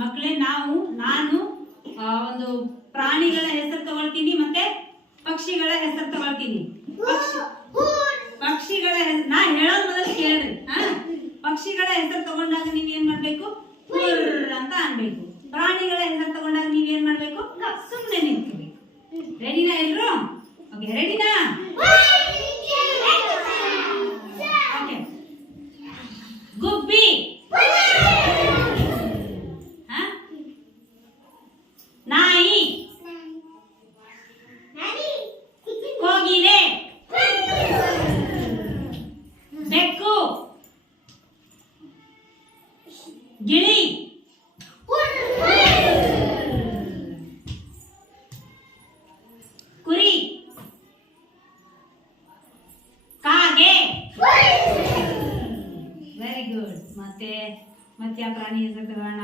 ಮಕ್ಕಳೇ, ನಾನು ಒಂದು ಪ್ರಾಣಿಗಳ ಹೆಸರು ತಗೊಳ್ತೀನಿ ಮತ್ತೆ ಪಕ್ಷಿಗಳ ಹೆಸರು ತಗೊಳ್ತೀನಿ. ಪಕ್ಷಿಗಳ ನಾ ಹೇಳೋದ್ ಮೊದಲು ಕೇಳ್ರಿ. ಪಕ್ಷಿಗಳ ಹೆಸರು ತಗೊಂಡಾಗ ನೀವೇನ್ ಮಾಡ್ಬೇಕು? ಹುರ್ ಅಂತ ಅನ್ಬೇಕು. ಪ್ರಾಣಿಗಳ ಹೆಸರು ತಗೊಂಡಾಗ ನೀವೇನ್ ಮಾಡ್ಬೇಕು? ಸುಮ್ಮನೆ ನಿಂತ್ಕೋಬೇಕು. ರೆಡಿನಾ ಎಲ್ರು? ಓಕೆ, ರೆಡಿನಾ? ಓಕೆ. ಗುಬ್ಬಿ, ನಾಯಿ, ಕೋಗಿಲೆ, ಬೆಕ್ಕು, ಗಿಳಿ, ಕುರಿ, ಕಾಗೆ. Very good. ಮತ್ತೆ ಯಾವ ಪ್ರಾಣಿ ಹೆಸರು ತಗೋಣ?